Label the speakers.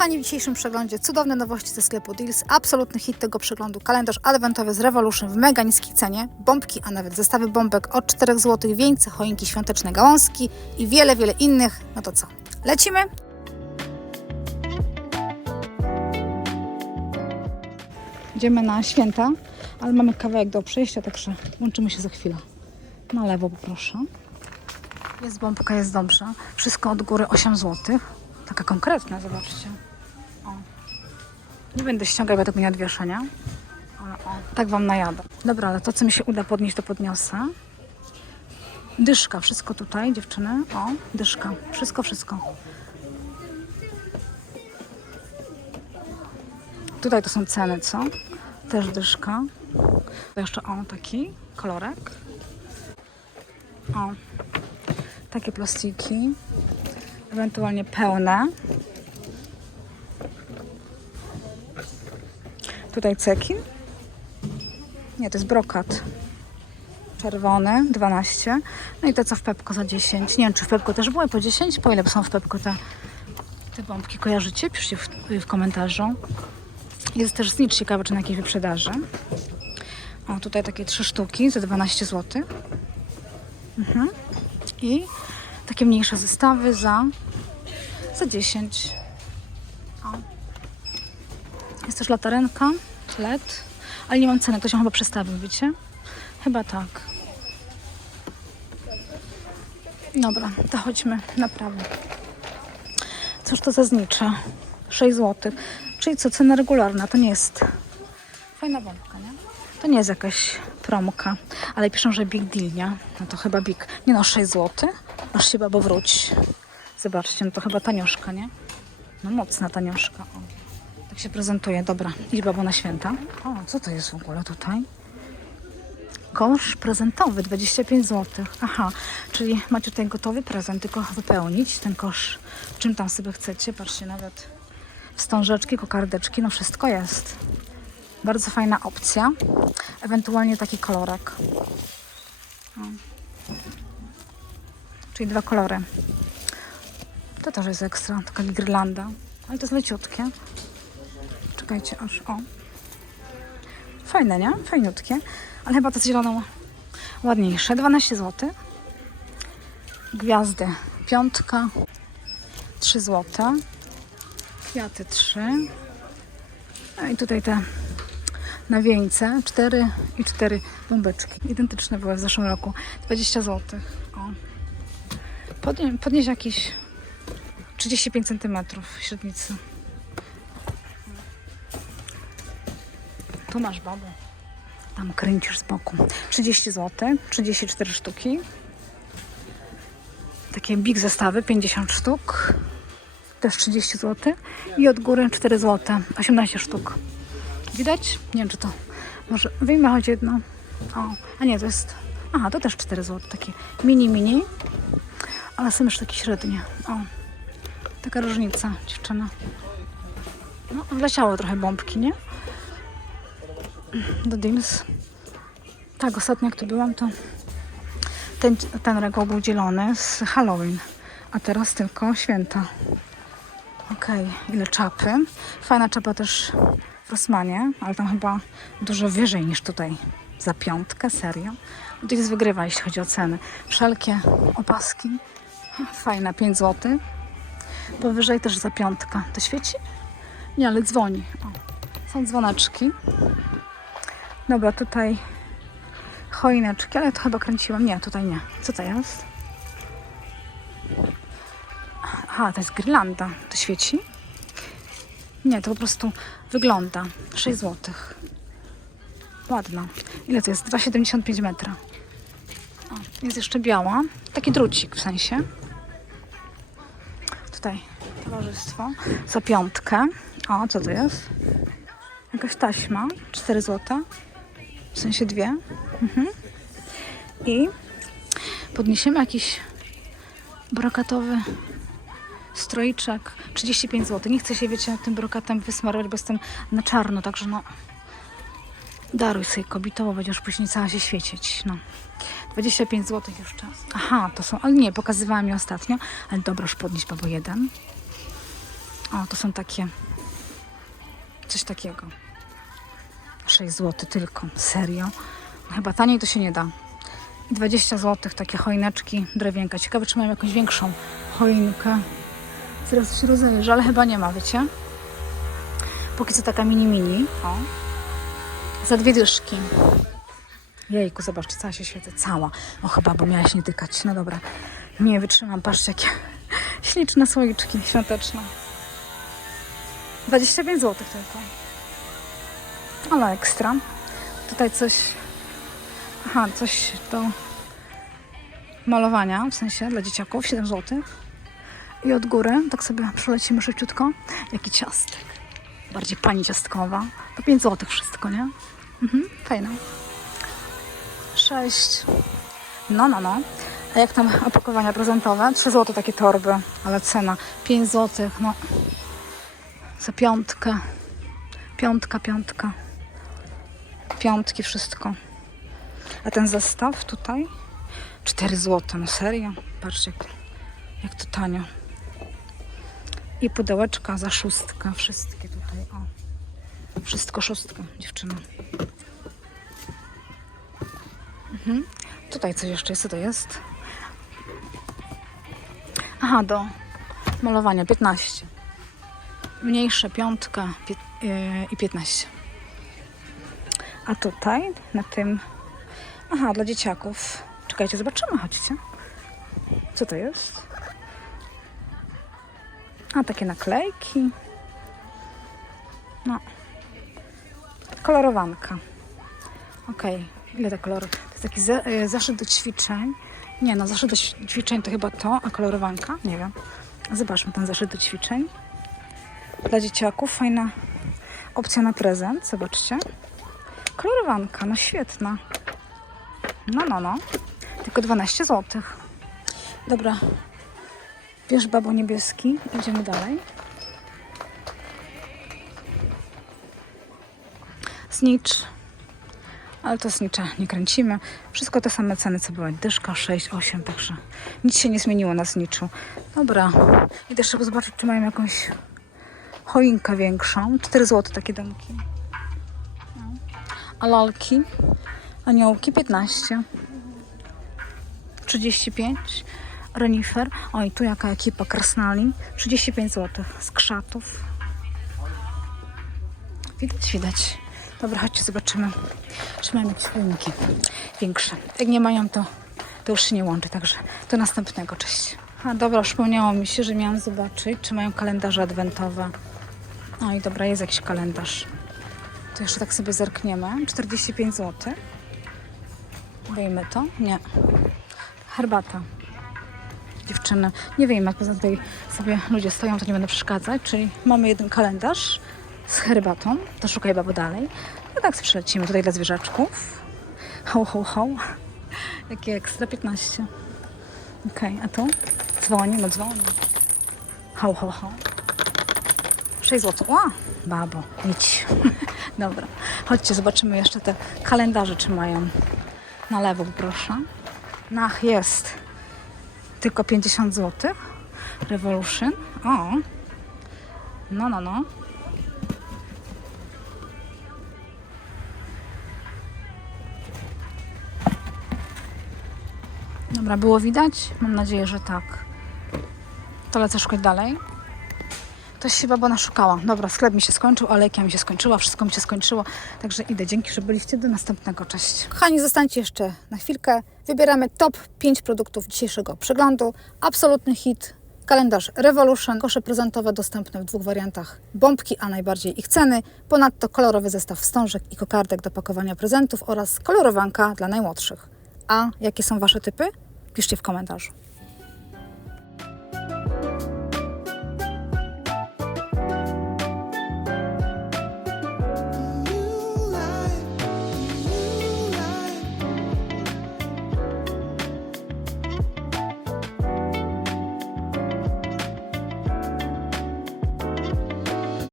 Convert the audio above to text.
Speaker 1: Kochani, w dzisiejszym przeglądzie cudowne nowości ze sklepu Deals, absolutny hit tego przeglądu, kalendarz adwentowy z Revolution w mega niskiej cenie, bombki, a nawet zestawy bombek od 4 zł, wieńce, choinki świąteczne, gałązki i wiele, wiele innych. No to co, lecimy? Idziemy na święta, ale mamy kawałek do przejścia, także łączymy się za chwilę. Na lewo poproszę. Jest bombka, jest dobrze. Wszystko od góry 8 zł. Taka konkretna, zobaczcie. Nie będę ściągać, bo nie odwieszę, nie? Ale o, tak Wam najadę. Dobra, ale to, co mi się uda podnieść, to podniosę. Dyszka, wszystko tutaj, dziewczyny. O, dyszka. Wszystko, wszystko. Tutaj to są ceny, co? Też dyszka. To jeszcze, o, taki kolorek. O, takie plastiki, ewentualnie pełne. Tutaj cekin. Nie, to jest brokat. Czerwony, 12. No i te co w Pepko za 10. Nie wiem, czy w Pepko też były po 10? Po ile są w Pepko te, te bombki? Kojarzycie? Piszcie w, w komentarzu. Jest też znicz ciekawe, czy na jakiejś wyprzedaży. O, tutaj takie trzy sztuki za 12 zł. Mhm. I takie mniejsze zestawy za, za 10. Jest też latarenka, LED, ale nie mam ceny, to się chyba przestawił, wiecie? Chyba tak. Dobra, to chodźmy na prawo. Cóż to za znicze? 6 zł. Czyli co, cena regularna, to nie jest fajna bombka, nie? To nie jest jakaś promka, ale piszą, że big deal, nie? No to chyba big. Nie no, 6 zł. Aż się babo wróć. Zobaczcie, no to chyba tanioszka, nie? No mocna tanioszka. O. Tak się prezentuje. Dobra, idź babo na święta. O, co to jest w ogóle tutaj? Kosz prezentowy, 25 zł. Aha, czyli macie tutaj gotowy prezent, tylko wypełnić ten kosz, czym tam sobie chcecie. Patrzcie, nawet wstążeczki, kokardeczki, no wszystko jest. Bardzo fajna opcja. Ewentualnie taki kolorek. O. Czyli dwa kolory. To też jest ekstra, taka girlanda. Ale to jest leciutkie. Czekajcie, aż o. Fajne, nie? Fajniutkie. Ale chyba to z zieloną ładniejsze. 12 zł. Gwiazdy. Piątka. 3 zł. Kwiaty 3. No i tutaj te na wieńce 4 i 4 bombeczki. Identyczne były w zeszłym roku. 20 zł. O. Podnie, podnieść jakieś 35 cm średnicy. Tu masz babę. Tam kręcisz z boku. 30 zł, 34 sztuki. Takie big zestawy, 50 sztuk. Też 30 zł. I od góry 4 zł, 18 sztuk. Widać? Nie wiem, czy to. Może wyjmę choć jedno. O, a nie, to jest. Aha, to też 4 zł. Takie mini, mini. Ale są już takie średnie. O, taka różnica, dziewczyna. No, wleciało trochę bombki, nie? Do Deals. Tak, ostatnio jak tu byłam, to ten, ten regał był dzielony z Halloween, a teraz tylko święta. Okej, ile czapy. Fajna czapa też w Rosmanie, ale tam chyba dużo wyżej niż tutaj. Za piątkę, serio. Deals wygrywa, jeśli chodzi o ceny. Wszelkie opaski. Fajna, 5 zł. Powyżej też za piątkę. To świeci? Nie, ale dzwoni. O, są dzwoneczki. Dobra, tutaj choineczki, ale to chyba kręciłam. Nie, tutaj nie. Co to jest? Aha, to jest girlanda. To świeci? Nie, to po prostu wygląda. 6 zł. Ładna. Ile to jest? 2,75 metra. O, jest jeszcze biała. Taki drucik w sensie. Tutaj towarzystwo. Za piątkę. O, co to jest? Jakaś taśma. 4 zł. W sensie dwie. Mhm. I podniesiemy jakiś brokatowy stroiczek. 35 zł. Nie chcę się, wiecie, tym brokatem wysmarować, bo jestem na czarno, także no daruj sobie kobito, bo będziesz później cała się świecić. No. 25 zł już czas. Aha, to są, ale nie, pokazywałam mi ostatnio, ale dobra, już podnieść babo jeden. O, to są takie. Coś takiego. 6 zł tylko. Serio? No Chyba taniej to się nie da. I 20 zł takie choineczki, drewienka. Ciekawe, czy mają jakąś większą choinkę. Zaraz się rozejrzę, ale chyba nie ma, wiecie? Póki co taka mini mini. O. Za dwie dyszki. Jejku, zobaczcie, cała się świecę. Cała. O chyba, bo miałaś nie tykać. No dobra. Nie wytrzymam. Patrzcie, jakie śliczne słoiczki świąteczne. 25 zł tylko. Ale ekstra. Tutaj coś... Aha, coś do malowania, w sensie dla dzieciaków, 7 zł. I od góry, tak sobie przelecimy szybciutko, jaki ciastek. Bardziej pani ciastkowa. To 5 zł wszystko, nie? Mhm, fajne. 6. No, no, no. A jak tam opakowania prezentowe? 3 zł takie torby, ale cena 5 zł, no. Za piątkę. Piątka, piątka. Piątki, wszystko. A ten zestaw tutaj? 4 zł, no serio? Patrzcie, jak, jak to tanio. I pudełeczka za szóstkę. Wszystkie tutaj, o. Wszystko szóstka, dziewczyna. Mhm. Tutaj coś jeszcze jest, co to jest? Aha, do malowania 15. Mniejsze piątka yy, i 15. A tutaj na tym. Aha, dla dzieciaków. Czekajcie, zobaczymy, chodźcie. Co to jest? A, takie naklejki. No. Kolorowanka. Okej, ile to kolor? To jest taki za, y, zaszyt do ćwiczeń. Nie no, zaszyt do ćwiczeń to chyba to, a kolorowanka? Nie wiem. Zobaczmy ten zaszyt do ćwiczeń. Dla dzieciaków fajna opcja na prezent, zobaczcie. Kolorowanka, no świetna. No, no, no. Tylko 12 zł. Dobra. Bierz babo niebieski. Idziemy dalej. Znicz. Ale to znicza nie kręcimy. Wszystko te same ceny, co były. Dyszka 6, 8, także nic się nie zmieniło na zniczu. Dobra. Idę jeszcze zobaczyć, czy mają jakąś choinkę większą. 4 zł takie domki. A lalki? Aniołki 15. 35. Renifer. Oj, tu jaka ekipa krasnali. 35 zł z krzatów. Widać, widać. Dobra, chodźcie, zobaczymy, czy mają jakieś choinki większe. Jak nie mają, to, to już się nie łączy, także do następnego. Cześć. A dobra, przypomniało mi się, że miałam zobaczyć, czy mają kalendarze adwentowe. No i dobra, jest jakiś kalendarz. To jeszcze tak sobie zerkniemy. 45 zł. Wyjmy to? Nie. Herbata. Dziewczyny. Nie wiem, jak poza tutaj sobie ludzie stoją, to nie będę przeszkadzać. Czyli mamy jeden kalendarz z herbatą. To szukaj babo dalej. No tak przelecimy tutaj dla zwierzaczków. Ho, ho, ho. Jakie ekstra 15. Okej, a tu? Dzwoni, no dzwoni. Ho, ho, ho. 6 zł. O, babo, idź. Dobra, chodźcie, zobaczymy jeszcze te kalendarze, czy mają. Na lewo, proszę. Nach jest. Tylko 50 zł. Revolution. O. No, no, no. Dobra, było widać? Mam nadzieję, że tak. To lecę szukać dalej. Ktoś się baba naszukała. Dobra, sklep mi się skończył, alejka mi się skończyła, wszystko mi się skończyło. Także idę. Dzięki, że byliście. Do następnego. Cześć. Kochani, zostańcie jeszcze na chwilkę. Wybieramy top 5 produktów dzisiejszego przeglądu. Absolutny hit. Kalendarz Revolution, kosze prezentowe dostępne w dwóch wariantach. Bombki, a najbardziej ich ceny. Ponadto kolorowy zestaw wstążek i kokardek do pakowania prezentów oraz kolorowanka dla najmłodszych. A jakie są Wasze typy? Piszcie w komentarzu.